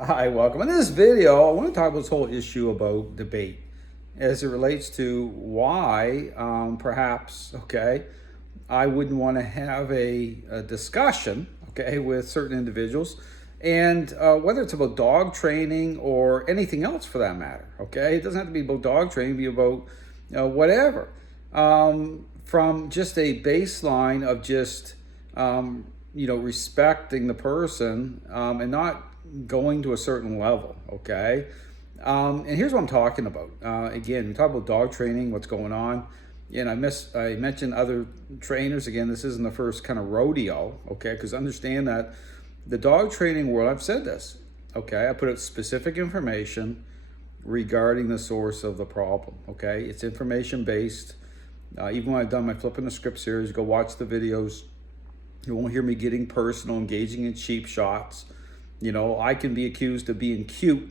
Hi, welcome. In this video, I want to talk about this whole issue about debate as it relates to why, perhaps, I wouldn't want to have a discussion, with certain individuals, and whether it's about dog training or anything else for that matter, It doesn't have to be about dog training, it can be about whatever. From just a baseline of just, respecting the person and not going to a certain level, and here's what I'm talking about. Again, we talk about dog training, what's going on. And I mentioned other trainers. Again, this isn't the first kind of rodeo, because understand that the dog training world, I've said this, I put out specific information regarding the source of the problem, It's information based. Even when I've done my Flipping the Script series, go watch the videos. You won't hear me getting personal, engaging in cheap shots. I can be accused of being cute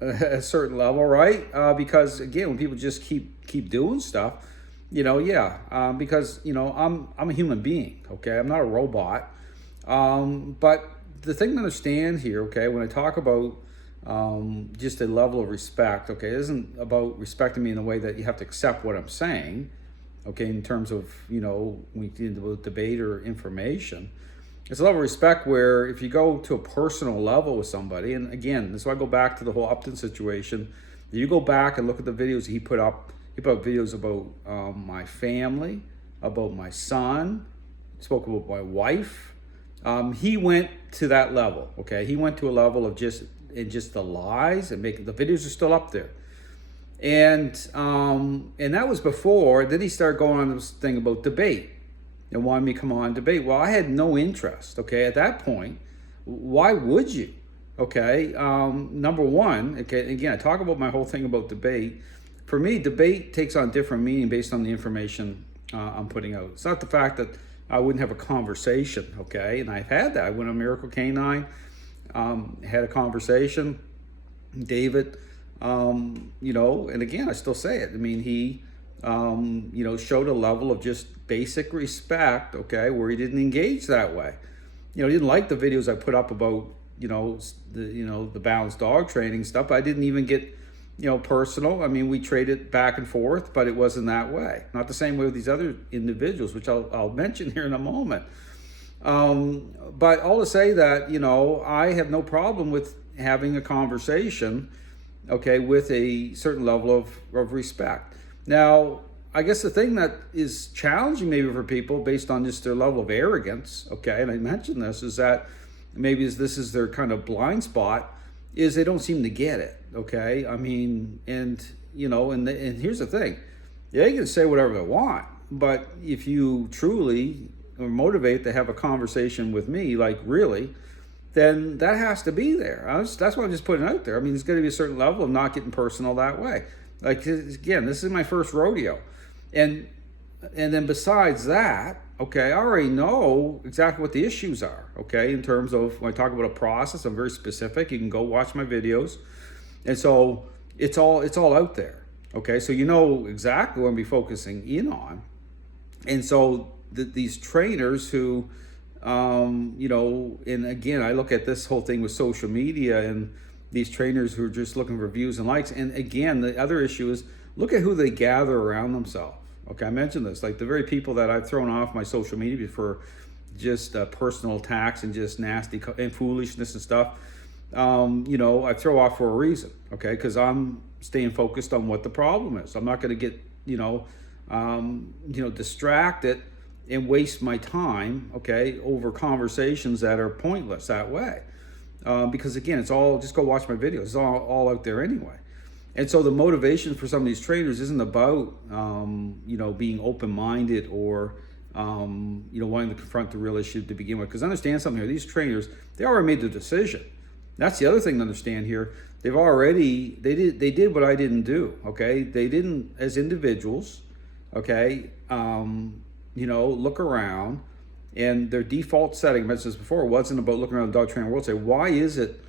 at a certain level, right? Because again, when people just keep doing stuff, because I'm a human being, I'm not a robot. But the thing to understand here, when I talk about just a level of respect, it isn't about respecting me in the way that you have to accept what I'm saying, in terms of when we get into debate or information. It's a level of respect where if you go to a personal level with somebody, and again, this is why I go back to the whole Upton situation. You go back and look at the videos he put up. He put up videos about my family, about my son, spoke about my wife. He went to that level, He went to a level of just the lies and making the videos are still up there. And that was before. Then he started going on this thing about debate and wanted me to come on and debate. Well, I had no interest, at that point. Why would you? Number one, again, I talk about my whole thing about debate. For me, debate takes on different meaning based on the information I'm putting out. It's not the fact that I wouldn't have a conversation, And I've had that. I went on Miracle Canine, had a conversation. David, and again, I still say it. I mean, he, showed a level of just basic respect, where he didn't engage that way. He didn't like the videos I put up about, the balanced dog training stuff. But I didn't even get, personal. I mean, we traded back and forth, but it wasn't that way. Not the same way with these other individuals, which I'll mention here in a moment. But all to say that, I have no problem with having a conversation, with a certain level of respect. Now, I guess the thing that is challenging maybe for people based on just their level of arrogance, and I mentioned this, is that maybe this is their kind of blind spot, is they don't seem to get it, I mean, and here's the thing. They can say whatever they want, but if you truly are motivated to have a conversation with me, like really, then that has to be there. That's why I'm just putting it out there. I mean, there's going to be a certain level of not getting personal that way. Like, again, this is my first rodeo. And then besides that, I already know exactly what the issues are, in terms of when I talk about a process, I'm very specific. You can go watch my videos. And so it's all out there, So you know exactly what I'm be focusing in on. And so these trainers who, and again, I look at this whole thing with social media and these trainers who are just looking for views and likes. And again, the other issue is look at who they gather around themselves. I mentioned this, like the very people that I've thrown off my social media for just personal attacks and just nasty and foolishness and stuff. I throw off for a reason, because I'm staying focused on what the problem is. I'm not going to get, distracted and waste my time, over conversations that are pointless that way. Because again, it's all, just go watch my videos. It's all out there anyway. And so the motivation for some of these trainers isn't about, being open-minded or, wanting to confront the real issue to begin with. Because understand something here, these trainers, they already made the decision. That's the other thing to understand here. They did what I didn't do, They didn't, as individuals, look around, and their default setting, I mentioned this before, wasn't about looking around the dog training world, say, why is it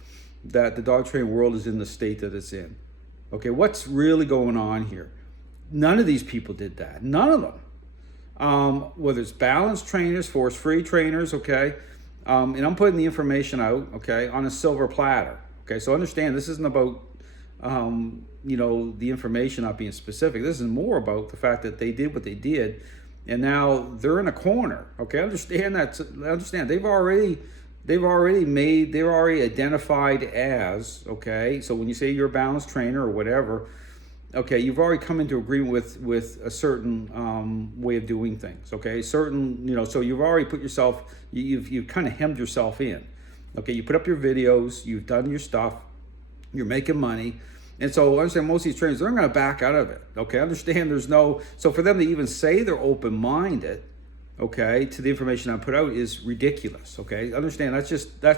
that the dog training world is in the state that it's in? What's really going on here? None of these people did that. None of them. Whether it's balanced trainers, force-free trainers, and I'm putting the information out, on a silver platter, Okay, so understand this isn't about the information not being specific. This is more about the fact that they did what they did, and now they're in a corner. Okay, understand that. Understand they've already identified as, okay. So when you say you're a balanced trainer or whatever, okay, you've already come into agreement with a certain way of doing things. Okay, certain, so you've already put yourself, you've kind of hemmed yourself in. Okay, you put up your videos, you've done your stuff, you're making money. And so understand most of these trainers, they're going to back out of it. Okay, understand so for them to even say they're open-minded, okay, to the information I put out is ridiculous. Okay, understand that's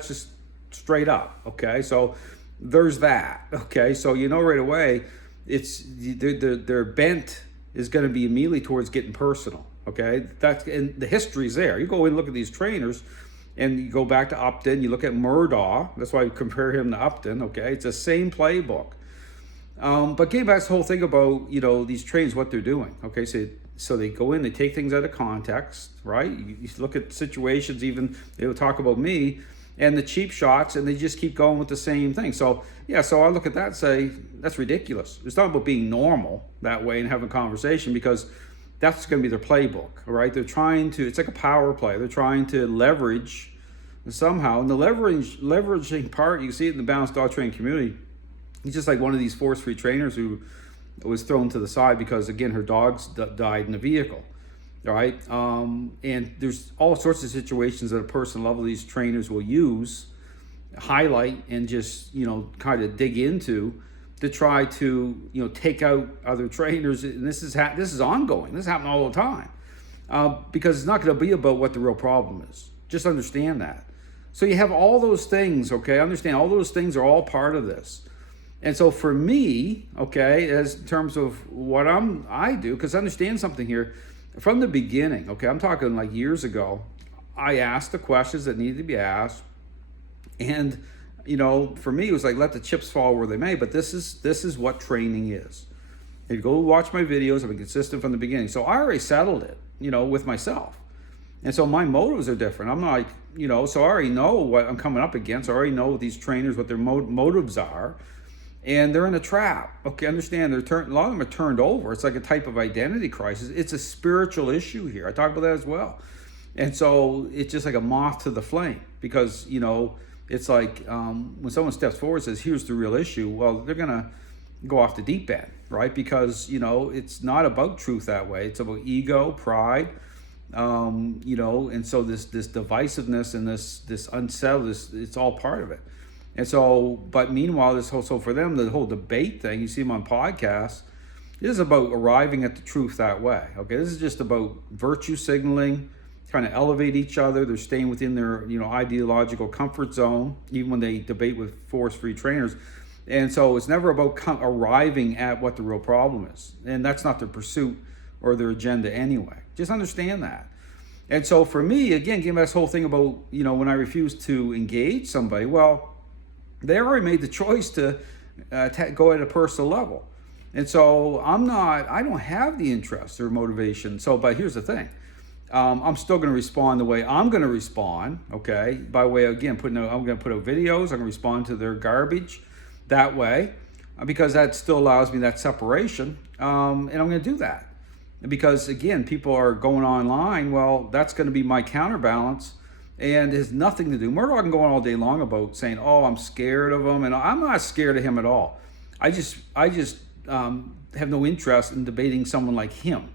just straight up. Okay, so there's that. Okay, so right away, it's their bent is going to be immediately towards getting personal. Okay, and the history's there. You go and look at these trainers, and you go back to Upton, you look at Murdaugh. That's why I compare him to Upton. Okay, it's the same playbook. But getting back to the whole thing about these trainers, what they're doing. Okay, so they go in, they take things out of context, right? You look at situations, even they'll talk about me and the cheap shots, and they just keep going with the same thing. So I look at that and say that's ridiculous. It's not about being normal that way and having a conversation, because that's going to be their playbook, right? They're trying to. It's like a power play. They're trying to leverage somehow, and the leveraging part, you see it in the balanced dog training community. He's just like one of these force-free trainers who was thrown to the side because, again, her dogs died in a vehicle, right? And there's all sorts of situations at a personal level these trainers will use, highlight, and just, kind of dig into to try to, take out other trainers. And this is ongoing. This is happening all the time, because it's not going to be about what the real problem is. Just understand that. So you have all those things, okay? Understand all those things are all part of this. And so for me, okay, as in terms of what I do, because understand something here, from the beginning, okay, I'm talking like years ago, I asked the questions that needed to be asked. And, for me, it was like, let the chips fall where they may, but this is what training is. If you go watch my videos, I've been consistent from the beginning. So I already settled it, with myself. And so my motives are different. I'm like, so I already know what I'm coming up against. I already know these trainers, what their motives are. And they're in a trap. Okay, understand, a lot of them are turned over. It's like a type of identity crisis. It's a spiritual issue here. I talk about that as well. And so it's just like a moth to the flame, because, it's like when someone steps forward and says, here's the real issue, well, they're going to go off the deep end, right? Because, it's not about truth that way. It's about ego, pride, and so this divisiveness and this unsettled, it's all part of it. And so, but meanwhile, so for them, the whole debate thing, you see them on podcasts, is about arriving at the truth that way. Okay, this is just about virtue signaling, trying to elevate each other. They're staying within their, ideological comfort zone, even when they debate with force-free trainers. And so it's never about arriving at what the real problem is. And that's not their pursuit or their agenda anyway. Just understand that. And so for me, again, getting back to this whole thing about, when I refuse to engage somebody, well, they already made the choice to go at a personal level. And so I don't have the interest or motivation. So, but here's the thing. I'm still going to respond the way I'm going to respond, okay? By way of, again, I'm going to put out videos. I'm going to respond to their garbage that way, because that still allows me that separation. And I'm going to do that. Because, again, people are going online. Well, that's going to be my counterbalance. And it has nothing to do. Murdaugh can go on all day long about saying, "Oh, I'm scared of him," and I'm not scared of him at all. I just have no interest in debating someone like him,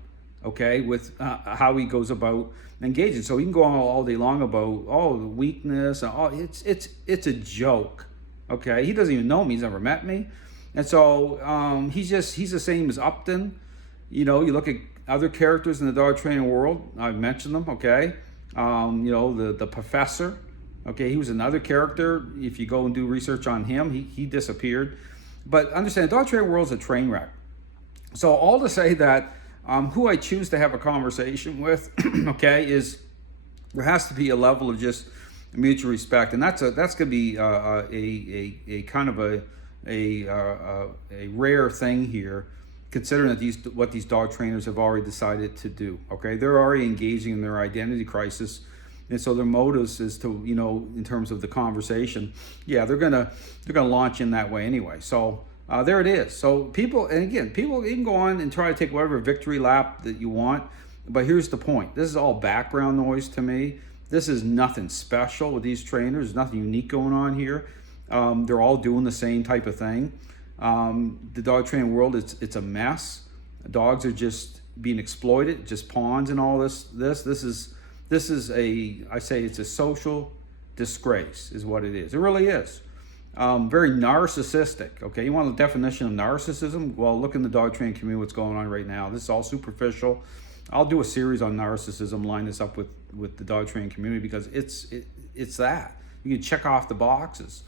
okay, with how he goes about engaging. So he can go on all day long about the weakness. It's a joke, okay. He doesn't even know me. He's never met me, and so he's the same as Upton. You look at other characters in the dog training world. I've mentioned them, okay. The professor, okay, he was another character. If you go and do research on him, he disappeared. But understand, the dog training world is a train wreck. So all to say that who I choose to have a conversation with, okay, is there has to be a level of just mutual respect, and that's going to be a kind of a rare thing here, considering that these dog trainers have already decided to do. Okay, they're already engaging in their identity crisis, And so their motives is to, in terms of the conversation, yeah, they're gonna launch in that way anyway. So there it is. So people, and again, people, you can go on and try to take whatever victory lap that you want, but here's the point: this is all background noise to me. This is nothing special with these trainers. There's nothing unique going on here. They're all doing the same type of thing. The dog training world, it's a mess. Dogs are just being exploited, just pawns and all this. This is I say it's a social disgrace is what it is. It really is. Very narcissistic. Okay, you want a definition of narcissism? Well, look in the dog training community, what's going on right now. This is all superficial. I'll do a series on narcissism, line this up with the dog training community, because it's that. You can check off the boxes.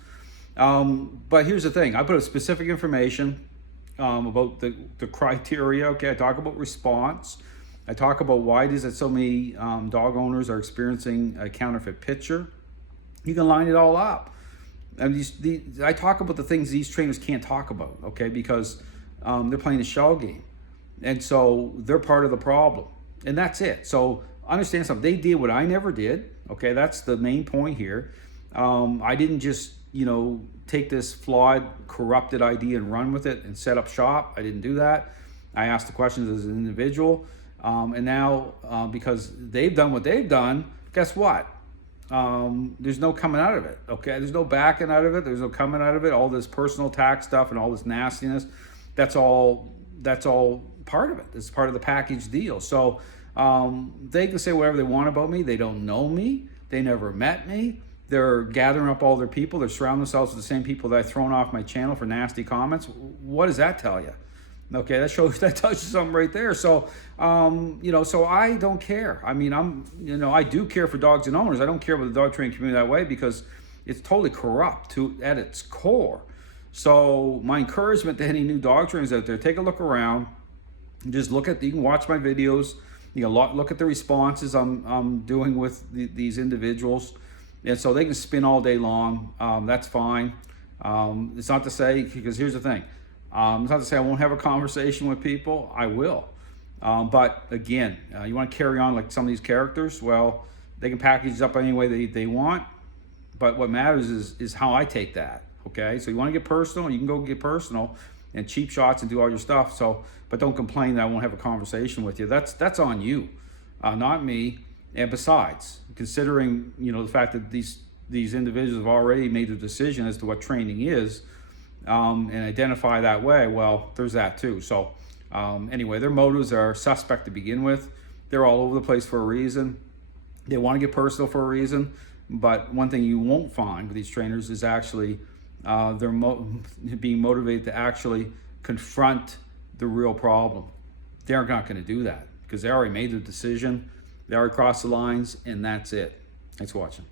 But here's the thing: I put specific information about the criteria. Okay, I talk about response. I talk about why it is that so many dog owners are experiencing a counterfeit picture. You can line it all up. And I talk about the things these trainers can't talk about, okay, because they're playing a shell game. And so they're part of the problem. And that's it. So understand something. They did what I never did, okay? That's the main point here. I didn't just, take this flawed, corrupted idea and run with it and set up shop. I didn't do that. I asked the questions as an individual. And now, because they've done what they've done, guess what? There's no coming out of it, okay? There's no backing out of it. There's no coming out of it. All this personal attack stuff and all this nastiness, that's all part of it. It's part of the package deal. So they can say whatever they want about me. They don't know me. They never met me. They're gathering up all their people. They're surrounding themselves with the same people that I've thrown off my channel for nasty comments. What does that tell you? Okay, that tells you something right there. So, so I don't care. I mean, I do care for dogs and owners. I don't care about the dog training community that way, because it's totally corrupt at its core. So my encouragement to any new dog trainers out there: take a look around. Just you can watch my videos. Look at the responses I'm doing with these individuals, and so they can spin all day long. That's fine. It's not to say, because here's the thing. It's not to say I won't have a conversation with people. I will. But again, you want to carry on like some of these characters? Well, they can package it up any way they want. But what matters is how I take that. Okay? So you want to get personal, you can go get personal and cheap shots and do all your stuff. So, but don't complain that I won't have a conversation with you. That's on you, not me. And besides, considering the fact that these individuals have already made a decision as to what training is, and identify that way, well, there's that too. So anyway, their motives are suspect to begin with. They're all over the place for a reason. They want to get personal for a reason. But one thing you won't find with these trainers is actually they're being motivated to actually confront the real problem. They're not going to do that because they already made their decision. They already crossed the lines, and that's it. Thanks for watching.